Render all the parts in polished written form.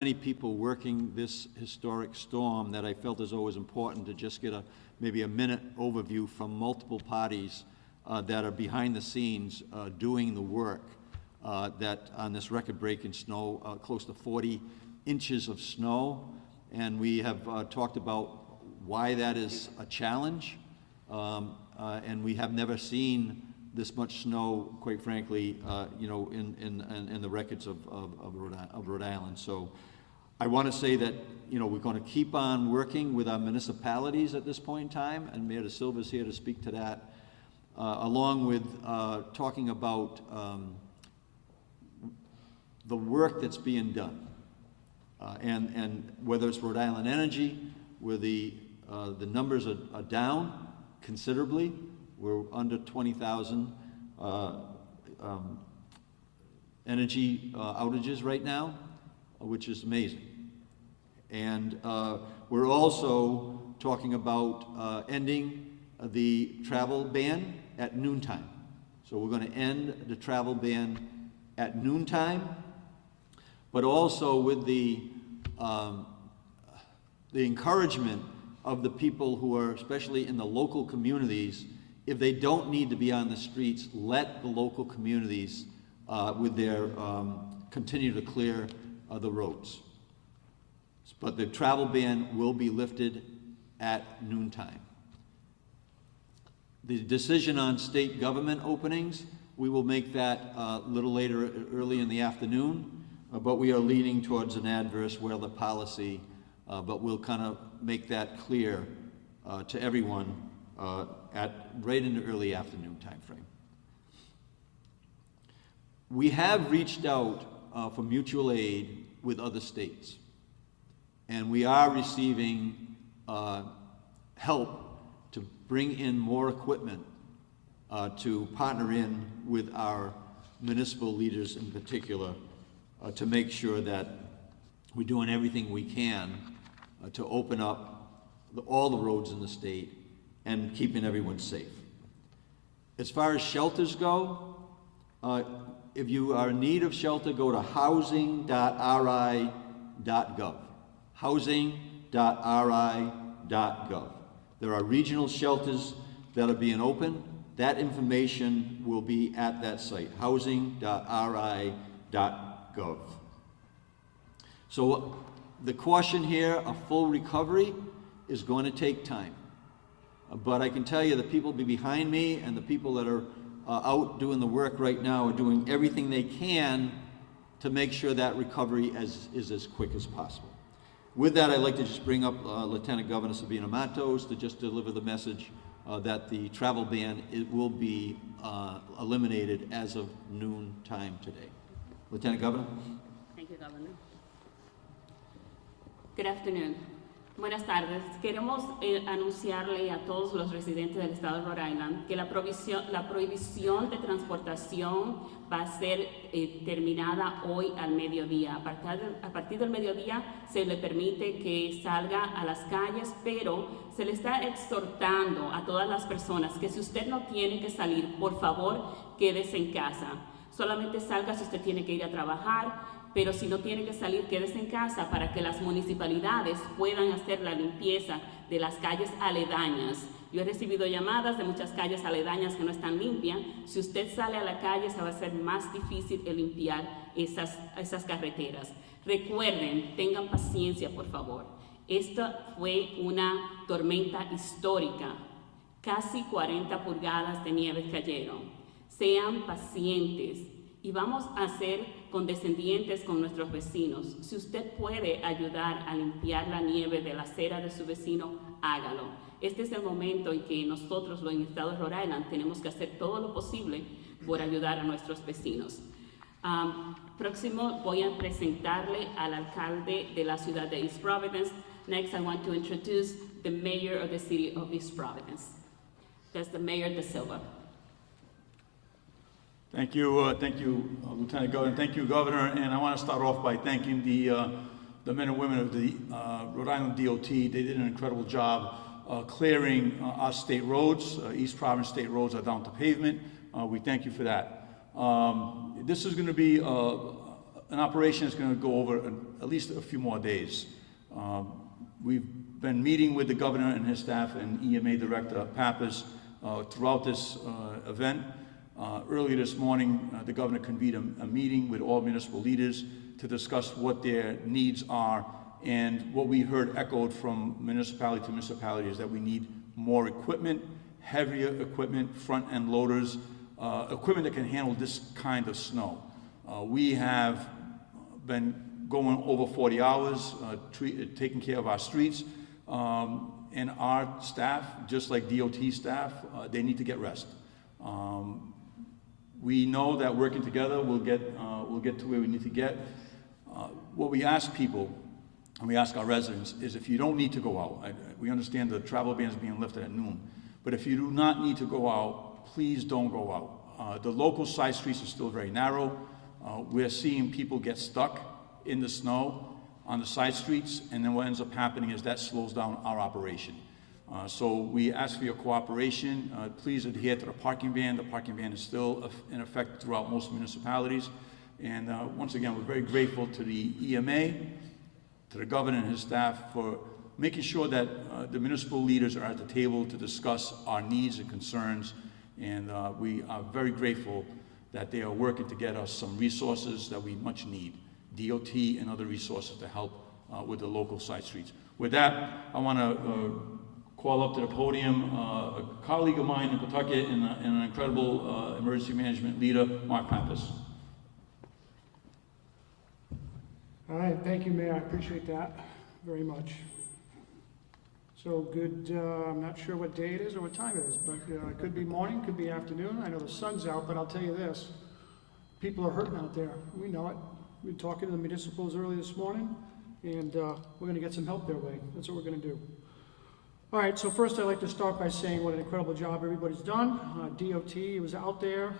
many people working this historic storm that I felt is always important to just get maybe a minute overview from multiple parties that are behind the scenes doing the work that on this record-breaking snow, close to 40 inches of snow. And we have talked about why that is a challenge. And we have never seen this much snow, quite frankly, in the records of Rhode Island. So I want to say that, we're going to keep on working with our municipalities at this point in time, and Mayor De Silva is here to speak to that, along with talking about the work that's being done. And whether it's Rhode Island Energy, where the numbers are down considerably. We're under 20,000 energy outages right now, which is amazing. And we're also talking about ending the travel ban at noontime. So we're going to end the travel ban at noontime, but also with the encouragement of the people who are, especially in the local communities, if they don't need to be on the streets, let the local communities with their continue to clear the roads. But the travel ban will be lifted at noontime. The decision on state government openings, we will make that a little later, early in the afternoon, but we are leaning towards an adverse weather policy, but we'll kind of make that clear to everyone right in the early afternoon time frame. We have reached out for mutual aid with other states, and we are receiving help to bring in more equipment to partner in with our municipal leaders in particular to make sure that we're doing everything we can to open up all the roads in the state and keeping everyone safe. As far as shelters go, if you are in need of shelter, go to housing.ri.gov. Housing.ri.gov. There are regional shelters that are being opened. That information will be at that site, housing.ri.gov. So the caution here, a full recovery is going to take time. But I can tell you the people behind me and the people that are out doing the work right now are doing everything they can to make sure that recovery is as quick as possible. With that, I'd like to just bring up Lieutenant Governor Sabina Matos to just deliver the message that the travel ban will be eliminated as of noon time today. Lieutenant Governor. Thank you, Governor. Good afternoon. Buenas tardes. Queremos anunciarle a todos los residentes del estado de Rhode Island que la prohibición de transportación va a ser terminada hoy al mediodía. A partir del mediodía se le permite que salga a las calles, pero se le está exhortando a todas las personas que si usted no tiene que salir, por favor, quédese en casa. Solamente salga si usted tiene que ir a trabajar, pero si no tiene que salir, quédese en casa para que las municipalidades puedan hacer la limpieza de las calles aledañas. Yo he recibido llamadas de muchas calles aledañas que no están limpias. Si usted sale a la calle, se va a hacer más difícil el limpiar esas carreteras. Recuerden, tengan paciencia, por favor. Esta fue una tormenta histórica. Casi 40 pulgadas de nieve cayeron. Sean pacientes y vamos a ser condescendientes con nuestros vecinos. Si usted puede ayudar a limpiar la nieve de la acera de su vecino, hágalo. Este es el momento en que nosotros, los Estado de Rhode Island, tenemos que hacer todo lo posible por ayudar a nuestros vecinos. Próximo voy a presentarle al alcalde de la ciudad de East Providence. Next, I want to introduce the mayor of the city of East Providence. That's the Mayor De Silva. Thank you, Lieutenant Governor. Thank you, Governor. And I want to start off by thanking the men and women of the Rhode Island DOT. They did an incredible job clearing our state roads. East Providence state roads are down to pavement. We thank you for that. This is going to be an operation that's going to go over at least a few more days. We've been meeting with the governor and his staff and EMA Director Pappas throughout this event. Earlier this morning, the governor convened a meeting with all municipal leaders to discuss what their needs are, and what we heard echoed from municipality to municipality is that we need more equipment, heavier equipment, front-end loaders, equipment that can handle this kind of snow. We have been going over 40 hours, taking care of our streets, and our staff, just like DOT staff, they need to get rest. We know that working together, we'll get to where we need to get. What we ask people, and we ask our residents, is if you don't need to go out, we understand the travel ban is being lifted at noon, but if you do not need to go out, please don't go out. The local side streets are still very narrow. We're seeing people get stuck in the snow on the side streets, and then what ends up happening is that slows down our operation. So we ask for your cooperation. Please adhere to the parking ban. The parking ban is still in effect throughout most municipalities. And once again, we're very grateful to the EMA, to the governor and his staff for making sure that the municipal leaders are at the table to discuss our needs and concerns. And we are very grateful that they are working to get us some resources that we much need, DOT and other resources to help with the local side streets. With that, I want to call up to the podium a colleague of mine in Pawtucket and an incredible emergency management leader, Mark Pappas. All right, thank you, Mayor. I appreciate that very much. So good, I'm not sure what day it is or what time it is, but it could be morning, could be afternoon. I know the sun's out, but I'll tell you this, people are hurting out there. We know it. We were talking to the municipals early this morning, and we're gonna get some help their way. That's what we're gonna do. All right, so first I'd like to start by saying what an incredible job everybody's done. DOT was out there.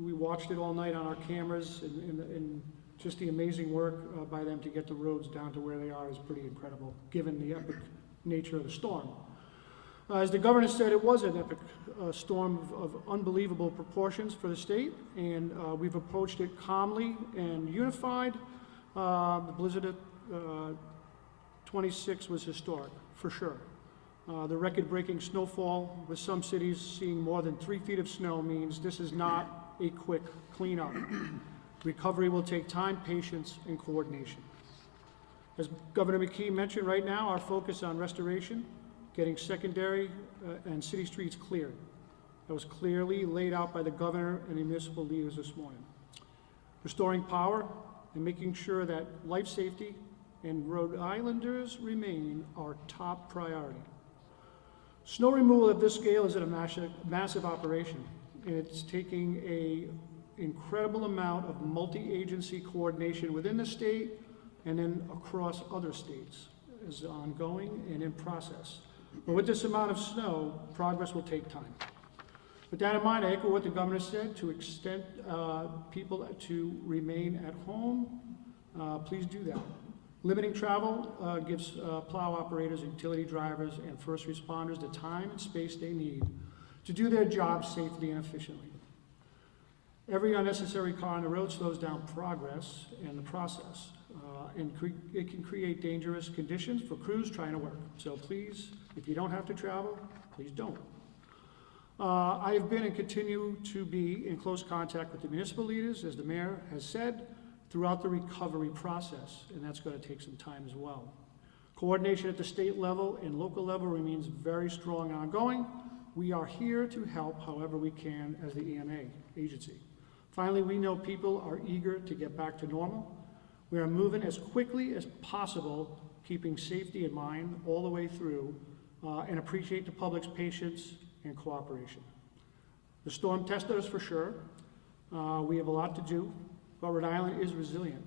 We watched it all night on our cameras, and just the amazing work by them to get the roads down to where they are is pretty incredible, given the epic nature of the storm. As the governor said, it was an epic storm of unbelievable proportions for the state, and we've approached it calmly and unified. The blizzard at 26 was historic, for sure. The record-breaking snowfall, with some cities seeing more than 3 feet of snow, means this is not a quick cleanup. Recovery will take time, patience, and coordination. As Governor McKee mentioned, right now, our focus on restoration, getting secondary and city streets cleared. That was clearly laid out by the governor and the municipal leaders this morning. Restoring power and making sure that life safety and Rhode Islanders remain our top priority. Snow removal of this scale is a massive operation, and it's taking an incredible amount of multi-agency coordination within the state and then across other states. Is ongoing and in process. But with this amount of snow, progress will take time. With that in mind, I echo what the governor said, to extend people to remain at home. Please do that. Limiting travel gives plow operators, utility drivers, and first responders the time and space they need to do their jobs safely and efficiently. Every unnecessary car on the road slows down progress in the process, and it can create dangerous conditions for crews trying to work. So please, if you don't have to travel, please don't. I have been and continue to be in close contact with the municipal leaders, as the mayor has said, throughout the recovery process, and that's going to take some time as well. Coordination at the state level and local level remains very strong and ongoing. We are here to help however we can as the EMA agency. Finally, we know people are eager to get back to normal. We are moving as quickly as possible, keeping safety in mind all the way through, and appreciate the public's patience and cooperation. The storm tested us for sure. We have a lot to do, but Rhode Island is resilient.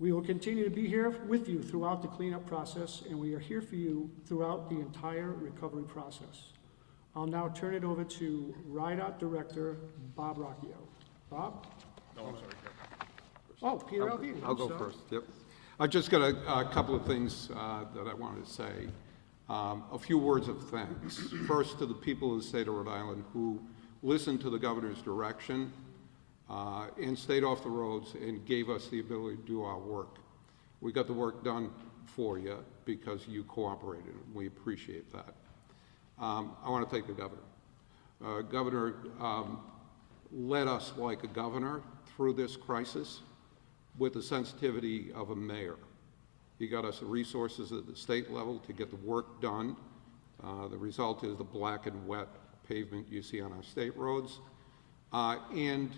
We will continue to be here with you throughout the cleanup process, and we are here for you throughout the entire recovery process. I'll now turn it over to RIDOT Director Bob Rocchio. Bob? No, I'm sorry. Oh, Peter Alvini. I'll go first, yep. I've just got a couple of things that I wanted to say. A few words of thanks. First, to the people of the state of Rhode Island who listened to the governor's direction and stayed off the roads and gave us the ability to do our work. We got the work done for you because you cooperated, and we appreciate that. I want to thank the governor. Governor led us like a governor through this crisis with the sensitivity of a mayor. He got us the resources at the state level to get the work done. The result is the black and wet pavement you see on our state roads, and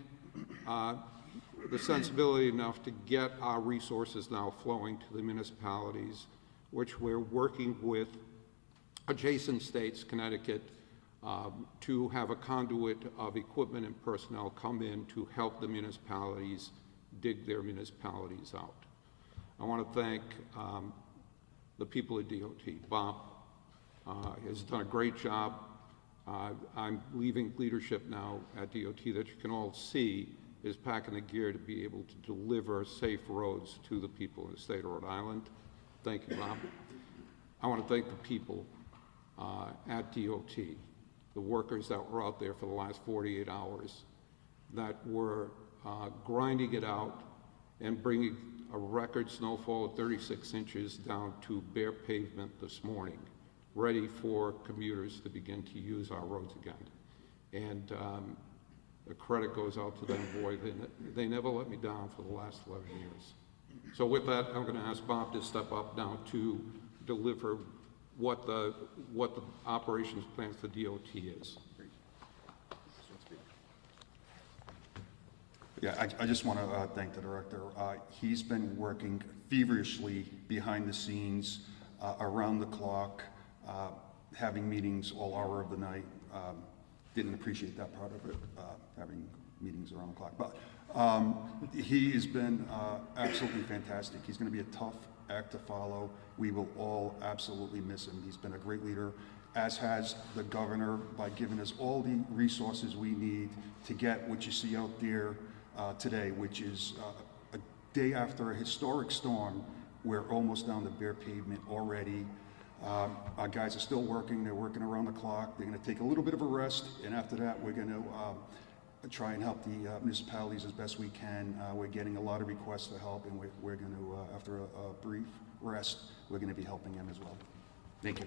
the sensibility enough to get our resources now flowing to the municipalities, which we're working with adjacent states, Connecticut, to have a conduit of equipment and personnel come in to help the municipalities dig their municipalities out. I want to thank the people at DOT. Bob has done a great job. I'm leaving leadership now at DOT that you can all see is packing the gear to be able to deliver safe roads to the people in the state of Rhode Island. Thank you, Bob. I want to thank the people at DOT, the workers that were out there for the last 48 hours that were grinding it out and bringing a record snowfall of 36 inches down to bare pavement this morning, ready for commuters to begin to use our roads again. And the credit goes out to them. Boy, they never let me down for the last 11 years. So with that, I'm going to ask Bob to step up now to deliver what the operations plan for DOT is. Yeah, I just want to thank the director. He's been working feverishly behind the scenes, around the clock, having meetings all hour of the night. Didn't appreciate that part of it, having meetings around the clock. But he has been absolutely fantastic. He's going to be a tough act to follow. We will all absolutely miss him. He's been a great leader, as has the governor, by giving us all the resources we need to get what you see out there today, which is a day after a historic storm. We're almost down to bare pavement already. Our guys are still working. They're working around the clock. They're going to take a little bit of a rest, and after that, we're going to try and help the municipalities as best we can. We're getting a lot of requests for help, and we're going to, after a brief rest, we're going to be helping them as well. Thank you.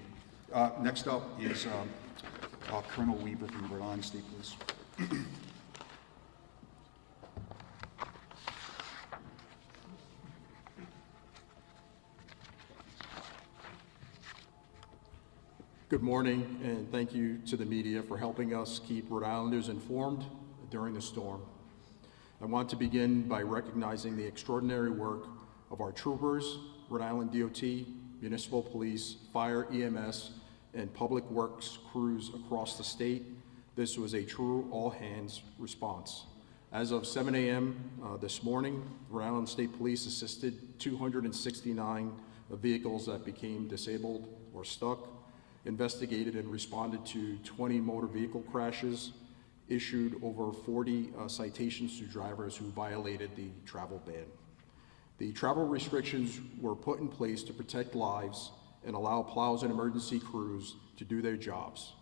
Next up is Colonel Weaver from Rhode Island State Police. Good morning, and thank you to the media for helping us keep Rhode Islanders informed during the storm. I want to begin by recognizing the extraordinary work of our troopers, Rhode Island DOT, municipal police, fire, EMS, and public works crews across the state. This was a true all-hands response. As of 7 a.m. This morning, Rhode Island State Police assisted 269 vehicles that became disabled or stuck, investigated and responded to 20 motor vehicle crashes, issued over 40 citations to drivers who violated the travel ban. The travel restrictions were put in place to protect lives and allow plows and emergency crews to do their jobs.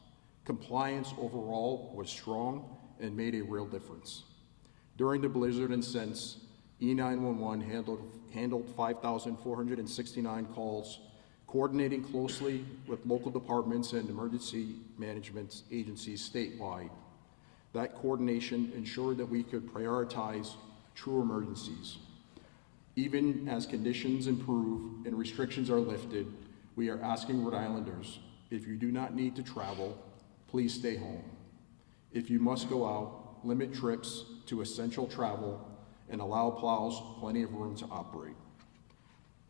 Compliance overall was strong and made a real difference. During the blizzard and since, E911 handled 5,469 calls, coordinating closely with local departments and emergency management agencies statewide. That coordination ensured that we could prioritize true emergencies. Even as conditions improve and restrictions are lifted, we are asking Rhode Islanders, if you do not need to travel, please stay home. If you must go out, limit trips to essential travel and allow plows plenty of room to operate.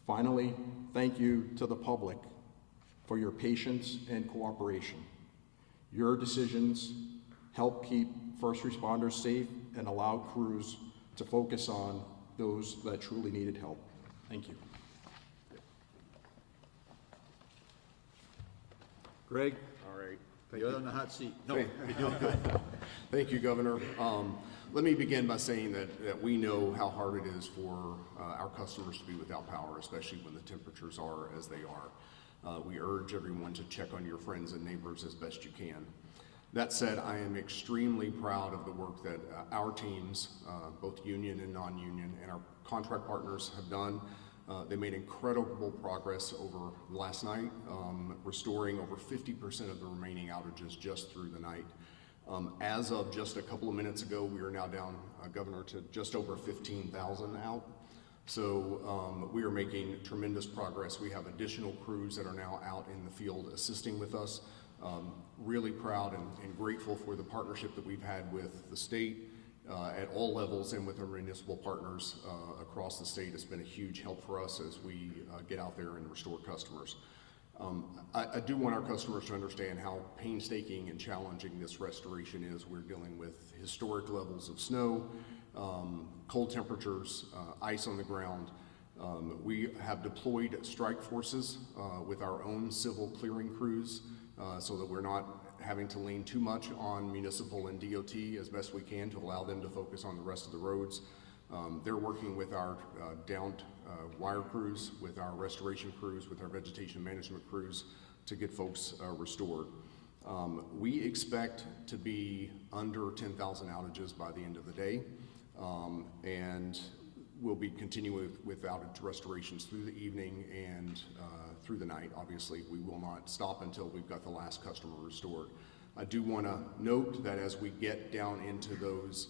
Finally, thank you to the public for your patience and cooperation. Your decisions help keep first responders safe and allow crews to focus on those that truly needed help. Thank you. Greg? All right. You're on the hot seat. No, Thank- you're doing good. Thank you, Governor. Let me begin by saying that we know how hard it is for our customers to be without power, especially when the temperatures are as they are. We urge everyone to check on your friends and neighbors as best you can. That said, I am extremely proud of the work that our teams, both union and non-union, and our contract partners have done. They made incredible progress over last night, restoring over 50% of the remaining outages just through the night. As of just a couple of minutes ago, we are now down, Governor, to just over 15,000 out. So we are making tremendous progress. We have additional crews that are now out in the field assisting with us. Really proud and grateful for the partnership that we've had with the state at all levels and with our municipal partners across the state. It's been a huge help for us as we get out there and restore customers. I do want our customers to understand how painstaking and challenging this restoration is. We're dealing with historic levels of snow, cold temperatures, ice on the ground. We have deployed strike forces with our own civil clearing crews so that we're not having to lean too much on municipal and DOT as best we can to allow them to focus on the rest of the roads. They're working with our downed wire crews, with our restoration crews, with our vegetation management crews to get folks restored. We expect to be under 10,000 outages by the end of the day, and we'll be continuing with outage restorations through the evening and through the night. Obviously, we will not stop until we've got the last customer restored. I do want to note that as we get down into those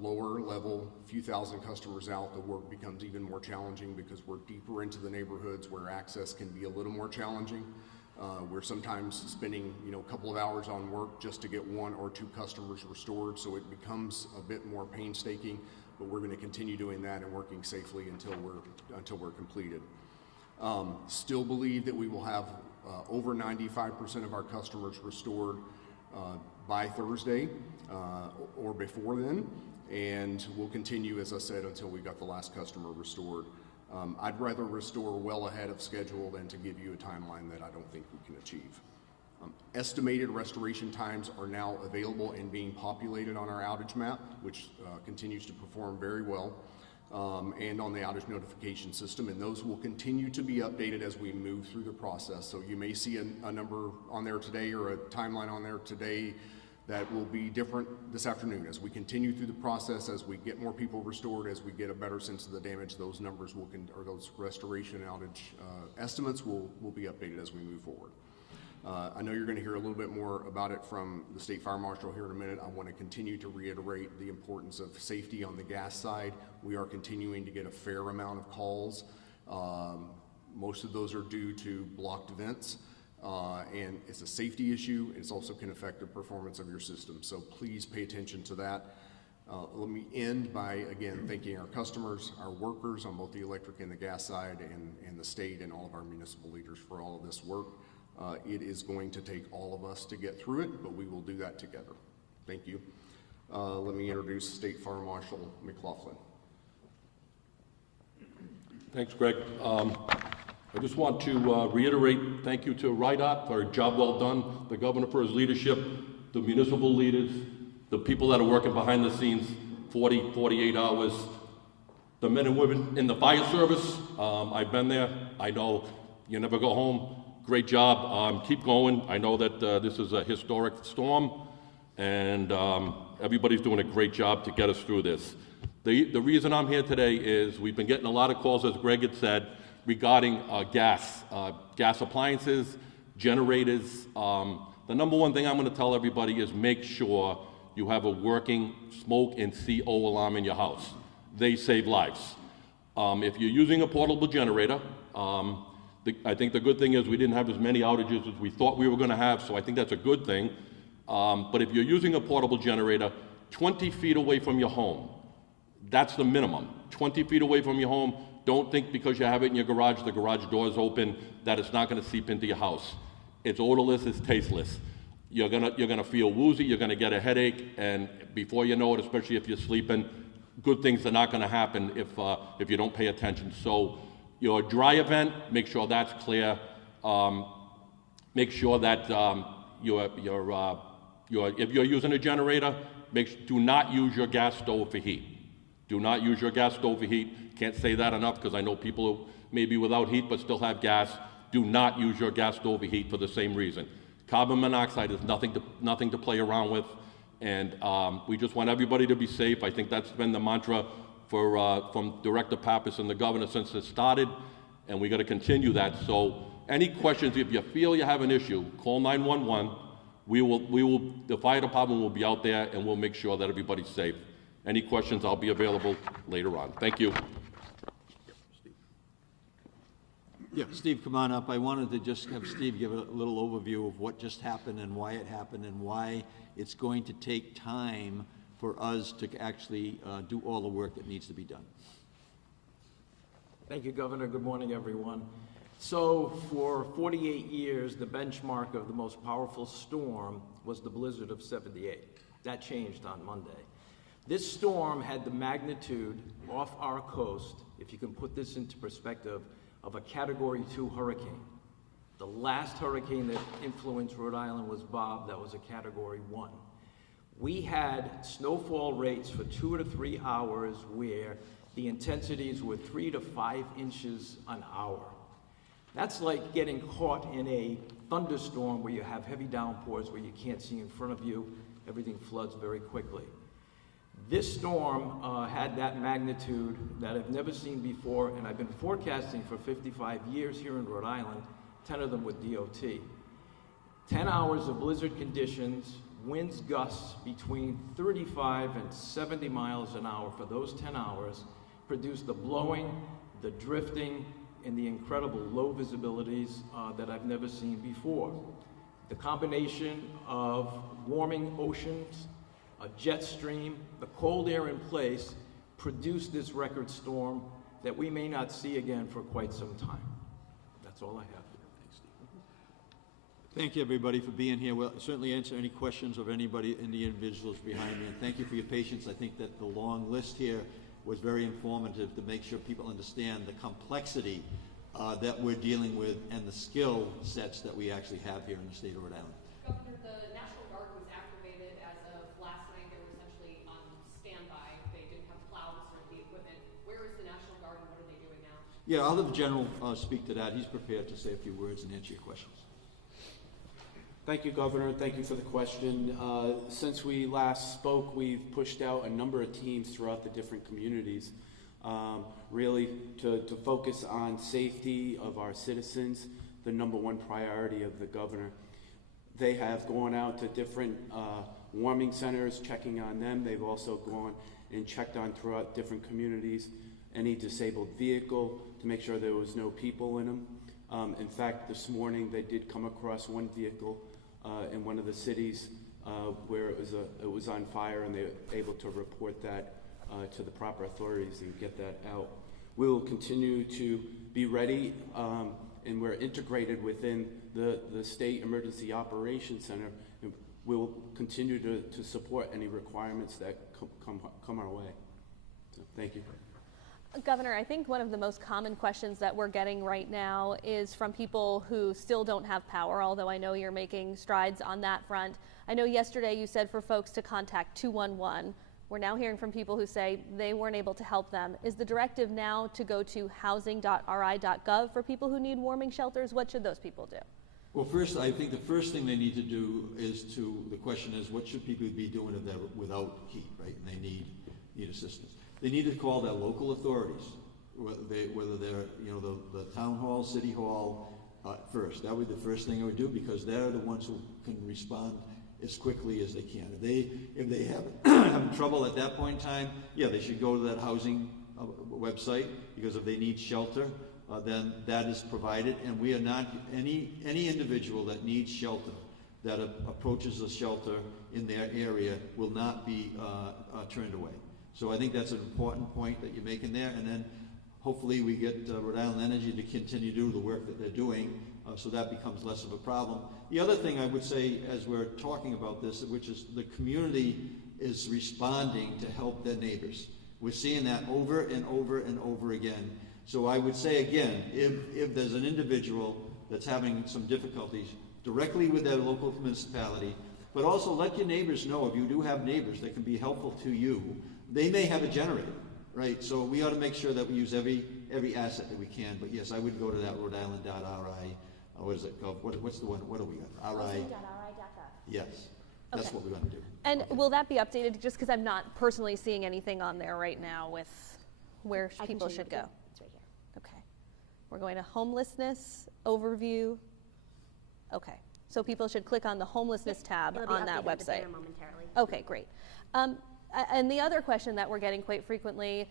lower level, few thousand customers out, the work becomes even more challenging because we're deeper into the neighborhoods where access can be a little more challenging. We're sometimes spending, a couple of hours on work just to get one or two customers restored, so it becomes a bit more painstaking, but we're going to continue doing that and working safely until we're completed. Still believe that we will have over 95% of our customers restored by Thursday or before then, and we'll continue, as I said, until we've got the last customer restored. I'd rather restore well ahead of schedule than to give you a timeline that I don't think we can achieve. Estimated restoration times are now available and being populated on our outage map, which continues to perform very well, and on the outage notification system, and those will continue to be updated as we move through the process. So you may see a number on there today or a timeline on there today that will be different this afternoon. As we continue through the process, as we get more people restored, as we get a better sense of the damage, those numbers or those restoration outage estimates will be updated as we move forward. I know you're going to hear a little bit more about it from the State Fire Marshal here in a minute. I want to continue to reiterate the importance of safety on the gas side. We are continuing to get a fair amount of calls. Most of those are due to blocked vents. And it's a safety issue. It also can affect the performance of your system. So please pay attention to that. Let me end by, again, thanking our customers, our workers on both the electric and the gas side, and the state and all of our municipal leaders for all of this work. It is going to take all of us to get through it, but we will do that together. Thank you. Let me introduce State Fire Marshal McLaughlin. Thanks, Greg. I just want to reiterate thank you to RIDOT for a job well done, the governor for his leadership, the municipal leaders, the people that are working behind the scenes 40, 48 hours, the men and women in the fire service. I've been there. I know you never go home. Great job. Keep going. I know that this is a historic storm, and everybody's doing a great job to get us through this. The reason I'm here today is we've been getting a lot of calls, as Greg had said, regarding gas appliances, generators. The number one thing I'm going to tell everybody is make sure you have a working smoke and CO alarm in your house. They save lives. If you're using a portable generator, I think the good thing is we didn't have as many outages as we thought we were going to have, so I think that's a good thing. But if you're using a portable generator 20 feet away from your home, that's the minimum. 20 feet away from your home. Don't think because you have it in your garage, the garage door is open, that it's not going to seep into your house. It's odorless, it's tasteless. You're gonna feel woozy, you're gonna get a headache, and before you know it, especially if you're sleeping, good things are not gonna happen if you don't pay attention. So your dry event, make sure that's clear. Make sure that if you're using a generator, do not use your gas stove for heat. Do not use your gas stove for heat. Can't say that enough because I know people who may be without heat but still have gas. Do not use your gas stove for heat for the same reason. Carbon monoxide is nothing to play around with, and we just want everybody to be safe. I think that's been the mantra from Director Pappas and the governor since it started, and we're going to continue that. So any questions, if you feel you have an issue, call 911. The fire department will be out there, and we'll make sure that everybody's safe. Any questions, I'll be available later on. Thank you. Yeah, Steve, come on up. I wanted to just have Steve give a little overview of what just happened and why it happened and why it's going to take time for us to actually do all the work that needs to be done. Thank you, Governor. Good morning, everyone. So for 48 years, the benchmark of the most powerful storm was the blizzard of '78. That changed on Monday. This storm had the magnitude off our coast, if you can put this into perspective, of a Category 2 hurricane. The last hurricane that influenced Rhode Island was Bob. That was a Category 1. We had snowfall rates for 2 to 3 hours where the intensities were 3 to 5 inches an hour. That's like getting caught in a thunderstorm where you have heavy downpours where you can't see in front of you. Everything floods very quickly. This storm had that magnitude that I've never seen before, and I've been forecasting for 55 years here in Rhode Island, 10 of them with DOT. 10 hours of blizzard conditions, winds gusts between 35 and 70 miles an hour for those 10 hours, produced the blowing, the drifting, and the incredible low visibilities that I've never seen before. The combination of warming oceans, a jet stream, the cold air in place produced this record storm that we may not see again for quite some time. That's all I have. Thank you, everybody, for being here. We'll certainly answer any questions of anybody, any individuals behind me. And thank you for your patience. I think that the long list here was very informative to make sure people understand the complexity that we're dealing with and the skill sets that we actually have here in the state of Rhode Island. Governor, the National Guard was activated as of last night. They were essentially on standby. They didn't have plows or the equipment. Where is the National Guard and what are they doing now? Yeah, I'll have the General speak to that. He's prepared to say a few words and answer your questions. Thank you, Governor. Thank you for the question. Since we last spoke, we've pushed out a number of teams throughout the different communities, really to focus on safety of our citizens, the number one priority of the governor. They have gone out to different warming centers, checking on them. They've also gone and checked on throughout different communities, any disabled vehicle to make sure there was no people in them. In fact, this morning they did come across one vehicle in one of the cities where it was on fire, and they were able to report that to the proper authorities and get that out. We will continue to be ready, and we're integrated within the State Emergency Operations Center, and we will continue to support any requirements that come our way. So, thank you. Governor, I think one of the most common questions that we're getting right now is from people who still don't have power, although I know you're making strides on that front. I know yesterday you said for folks to contact 211. We're now hearing from people who say they weren't able to help them. Is the directive now to go to housing.ri.gov for people who need warming shelters? What should those people do? Well, first, I think the first thing they need to do is the question is, what should people be doing if they're without heat, right? And they need assistance. They need to call their local authorities, whether they're, the town hall, city hall, first. That would be the first thing I would do, because they're the ones who can respond as quickly as they can. If they have having trouble at that point in time, yeah, they should go to that housing website, because if they need shelter, then that is provided. And we are not, any individual that needs shelter, that approaches a shelter in their area, will not be turned away. So I think that's an important point that you're making there. And then hopefully we get Rhode Island Energy to continue to do the work that they're doing, so that becomes less of a problem. The other thing I would say, as we're talking about this, which is the community is responding to help their neighbors. We're seeing that over and over and over again. So I would say again, if there's an individual that's having some difficulties, directly with their local municipality, but also let your neighbors know, if you do have neighbors that can be helpful to you, they may have a generator, right? So we ought to make sure that we use every asset that we can. But yes, I would go to that Rhode Island.ri. What is it? What's the one? What do we got? RI. Yes, that's Okay. what we're going to do. And will that be updated? Just because I'm not personally seeing anything on there right now with where I can people show you should it, go? too. It's right here. Okay. We're going to homelessness, overview. Okay. So people should click on the homelessness tab It'll be on that updated website. there momentarily. Okay, great. And the other question that we're getting quite frequently,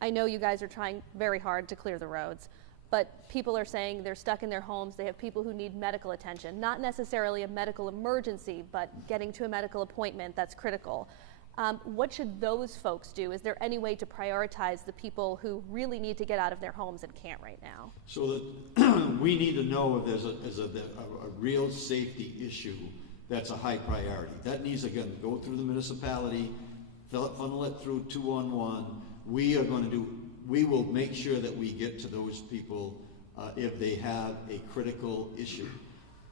I know you guys are trying very hard to clear the roads, but people are saying they're stuck in their homes. They have people who need medical attention, not necessarily a medical emergency, but getting to a medical appointment that's critical. What should those folks do? Is there any way to prioritize the people who really need to get out of their homes and can't right now? So that we need to know if there's a real safety issue that's a high priority. That needs, again, go through the municipality, funnel it through 211. We will make sure that we get to those people if they have a critical issue.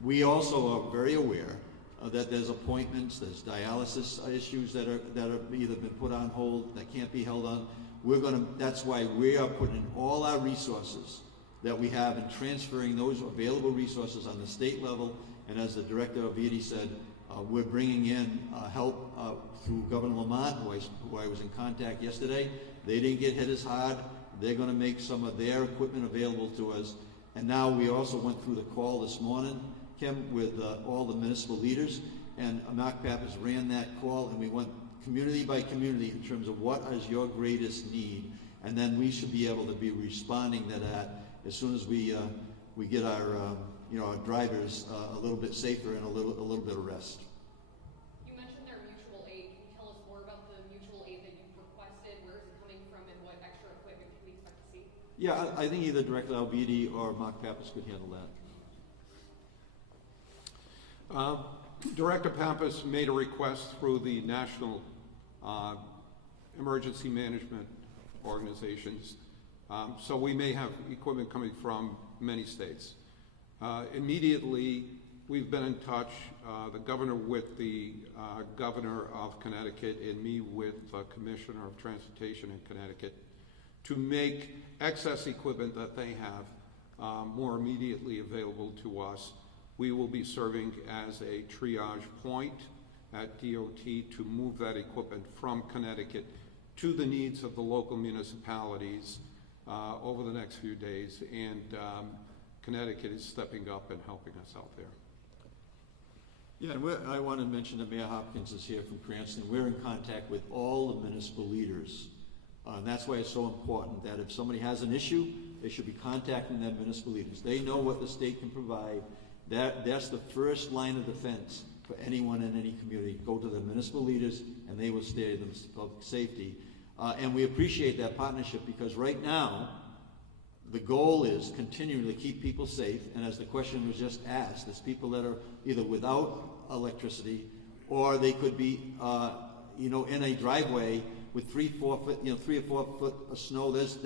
We also are very aware that there's appointments, there's dialysis issues that are either been put on hold, that can't be held on. That's why we are putting all our resources that we have and transferring those available resources on the state level. And as the Director of VD said, we're bringing in help through Governor Lamont, who I was in contact yesterday. They didn't get hit as hard. They're going to make some of their equipment available to us. And now we also went through the call this morning, Kim, with all the municipal leaders, and Mark Pappas ran that call, and we went community by community in terms of what is your greatest need, and then we should be able to be responding to that as soon as we get our our drivers a little bit safer and a little bit of rest. You mentioned their mutual aid. Can you tell us more about the mutual aid that you've requested? Where is it coming from, and what extra equipment can we expect to see? Yeah, I think either Director Alvidi or Mark Pappas could handle that. Director Pappas made a request through the National Emergency Management Organizations, so we may have equipment coming from many states. Immediately, we've been in touch, the governor with the governor of Connecticut and me with the Commissioner of Transportation in Connecticut to make excess equipment that they have more immediately available to us. We will be serving as a triage point at DOT to move that equipment from Connecticut to the needs of the local municipalities over the next few days, and Connecticut is stepping up and helping us out there. Yeah, and I want to mention that Mayor Hopkins is here from Cranston. We're in contact with all the municipal leaders. And that's why it's so important that if somebody has an issue, they should be contacting their municipal leaders. They know what the state can provide. That's the first line of defense for anyone in any community. Go to the municipal leaders, and they will stay them public safety. And we appreciate that partnership, because right now, the goal is continuing to keep people safe. And as the question was just asked, there's people that are either without electricity, or they could be, in a driveway with 3 or 4 foot of snow. There's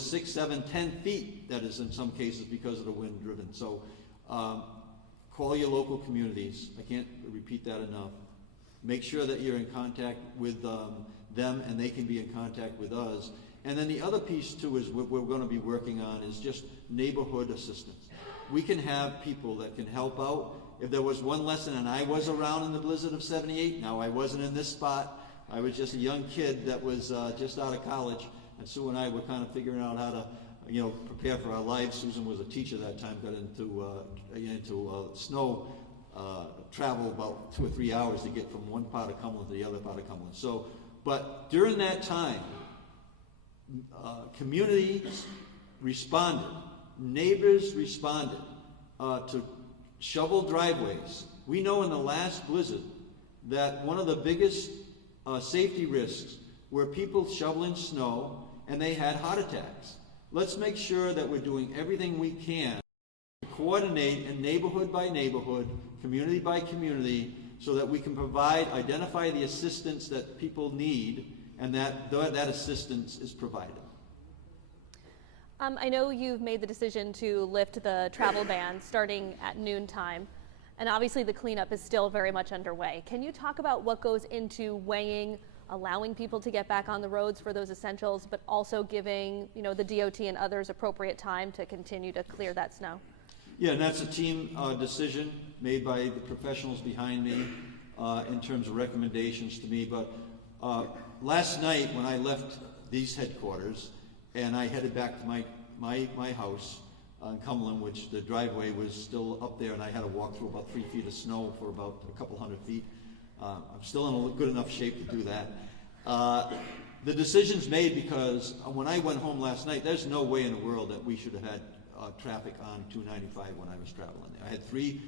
6, 7, 10 feet that is in some cases because of the wind driven. So call your local communities. I can't repeat that enough. Make sure that you're in contact with them, and they can be in contact with us. And then the other piece too is what we're going to be working on is just neighborhood assistance. We can have people that can help out. If there was one lesson, and I was around in the blizzard of '78, now I wasn't in this spot. I was just a young kid that was just out of college. And Sue and I were kind of figuring out how to, prepare for our lives. Susan was a teacher that time, got into snow travel about 2 or 3 hours to get from one part of Cumberland to the other part of Cumberland. So, but during that time, communities responded, neighbors responded to shovel driveways. We know in the last blizzard that one of the biggest safety risks were people shoveling snow, and they had heart attacks. Let's make sure that we're doing everything we can to coordinate in neighborhood by neighborhood, community by community, so that we can identify the assistance that people need, and that assistance is provided. I know you've made the decision to lift the travel ban starting at noontime, and obviously the cleanup is still very much underway. Can you talk about what goes into weighing allowing people to get back on the roads for those essentials, but also giving the DOT and others appropriate time to continue to clear that snow? Yeah, and that's a team decision made by the professionals behind me in terms of recommendations to me. But Last night, when I left these headquarters, and I headed back to my house on Cumberland, which the driveway was still up there, and I had to walk through about 3 feet of snow for about a couple hundred feet. I'm still in a good enough shape to do that. The decision's made because when I went home last night, there's no way in the world that we should have had traffic on 295 when I was traveling there. I had three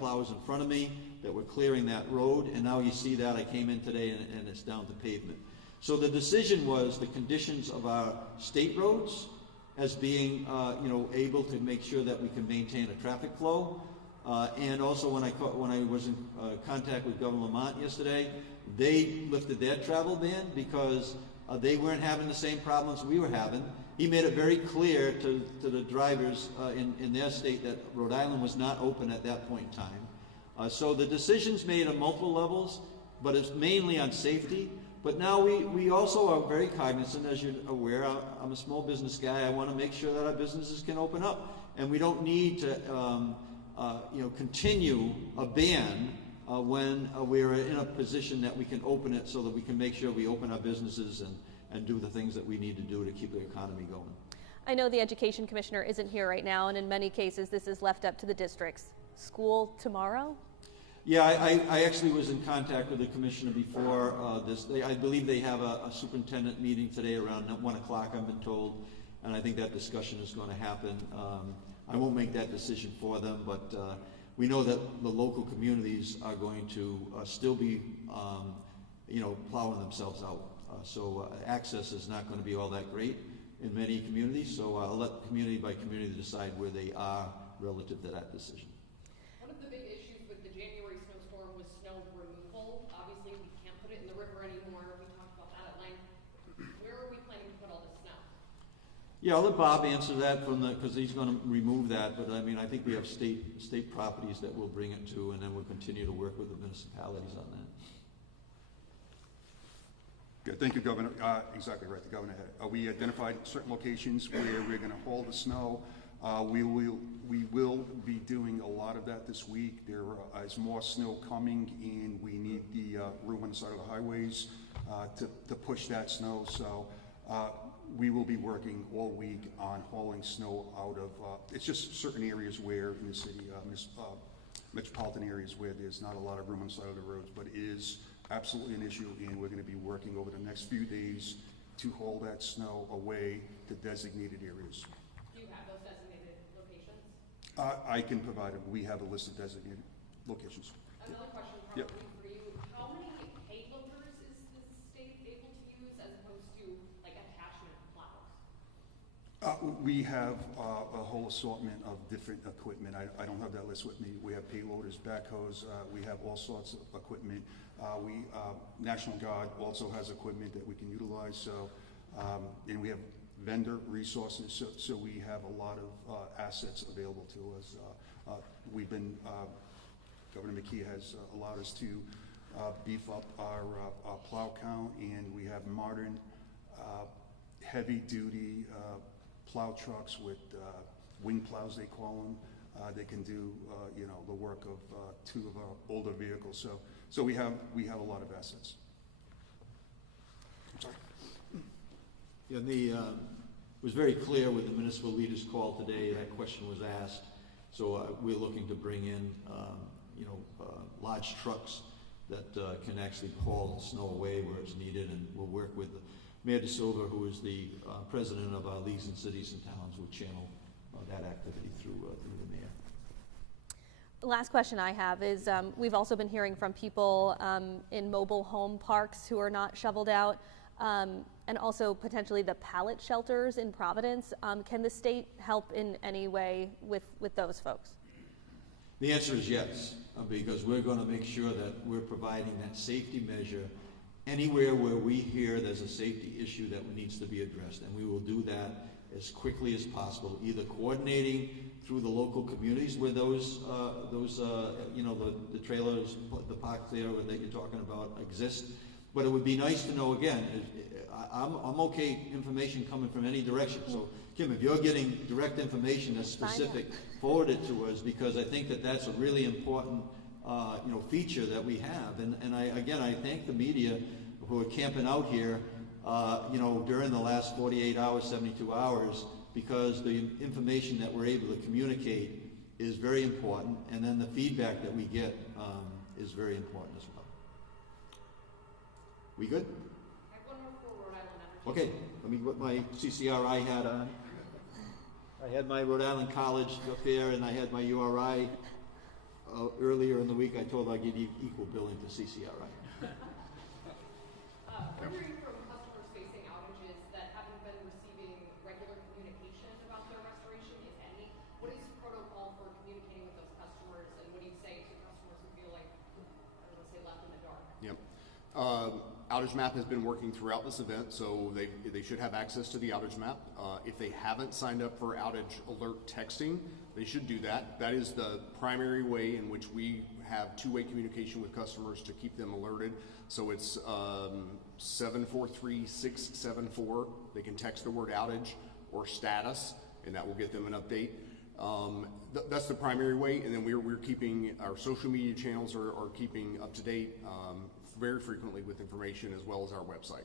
plows in front of me that were clearing that road, and now you see that I came in today and it's down to pavement. So the decision was the conditions of our state roads as being, able to make sure that we can maintain a traffic flow. And also when I was in contact with Governor Lamont yesterday, they lifted their travel ban because they weren't having the same problems we were having. He made it very clear to the drivers in their state that Rhode Island was not open at that point in time. So the decision's made on multiple levels, but it's mainly on safety. But now we also are very cognizant, as you're aware, I'm a small business guy. I want to make sure that our businesses can open up. And we don't need to continue a ban when we're in a position that we can open it so that we can make sure we open our businesses and do the things that we need to do to keep the economy going. I know the Education Commissioner isn't here right now, and in many cases this is left up to the districts. School tomorrow? Yeah, I actually was in contact with the commissioner before this. I believe they have a superintendent meeting today around 1 o'clock, I've been told, and I think that discussion is going to happen. I won't make that decision for them, but we know that the local communities are going to still be, plowing themselves out. So access is not going to be all that great in many communities, so I'll let community by community decide where they are relative to that decision. One of the big issues with the January snowstorm was snow removal. Obviously, we can't put it in the river anymore. We talked about that at length. Where are we planning to put all this snow? Yeah, I'll let Bob answer that because he's going to remove that. But I mean, I think we have state properties that we'll bring it to, and then we'll continue to work with the municipalities on that. Yeah, thank you, Governor. Exactly right, the Governor had. We identified certain locations where we're going to haul the snow. We will be doing a lot of that this week. There is more snow coming, and we need the room on the side of the highways to push that snow. So we will be working all week on hauling snow out of, it's just certain areas where in the city, metropolitan areas where there's not a lot of room on the side of the roads, but it is absolutely an issue, and we're going to be working over the next few days to haul that snow away to designated areas. Do you have those designated locations? I can provide it. We have a list of designated locations. Another question Yep. probably for you. How many payloaders is the state able to use as opposed to like attachment plows? We have a whole assortment of different equipment. I don't have that list with me. We have payloaders, backhoes, we have all sorts of equipment. National Guard also has equipment that we can utilize, so, and we have vendor resources, so we have a lot of assets available to us. We've been, Governor McKee has allowed us to beef up our plow count, and we have modern, heavy-duty plow trucks with wing plows, they call them. They can do, the work of two of our older vehicles. So we have a lot of assets. I'm sorry. Yeah, it was very clear with the municipal leaders' call today. That question was asked. So we're looking to bring in, large trucks that can actually haul the snow away where it's needed, and we'll work with Mayor DeSilva, who is the president of our leagues and cities and towns, will channel that activity through the mayor. The last question I have is, we've also been hearing from people in mobile home parks who are not shoveled out, and also potentially the pallet shelters in Providence. Can the state help in any way with those folks? The answer is yes, because we're going to make sure that we're providing that safety measure anywhere where we hear there's a safety issue that needs to be addressed, and we will do that as quickly as possible, either coordinating through the local communities where those the trailers, the parks there that you're talking about exist. But it would be nice to know, again, I'm okay information coming from any direction. So, Kim, if you're getting direct information that's specific, forward it to us, because I think that's a really important feature that we have. And I thank the media who are camping out here, you know, during the last 48 hours, 72 hours, because the information that we're able to communicate is very important, and then the feedback that we get is very important as well. We good? I have one more for Rhode Island Energy. Okay, let me put my CCRI hat on. I had my Rhode Island College affair and I had my URI. Earlier in the week, I told I'd give you equal billing to CCRI. We're hearing from customers facing outages that haven't been receiving regular communication about their restoration, if any. What is protocol for communicating with those customers, and what do you say to customers who feel like, I don't want to say left in the dark? Yep. Outage map has been working throughout this event, so they should have access to the outage map. If they haven't signed up for outage alert texting, they should do that. That is the primary way in which we have two-way communication with customers to keep them alerted. So it's 743-674. They can text the word outage or status, and that will get them an update. That's the primary way, and then we're keeping our social media channels are keeping up to date very frequently with information, as well as our website.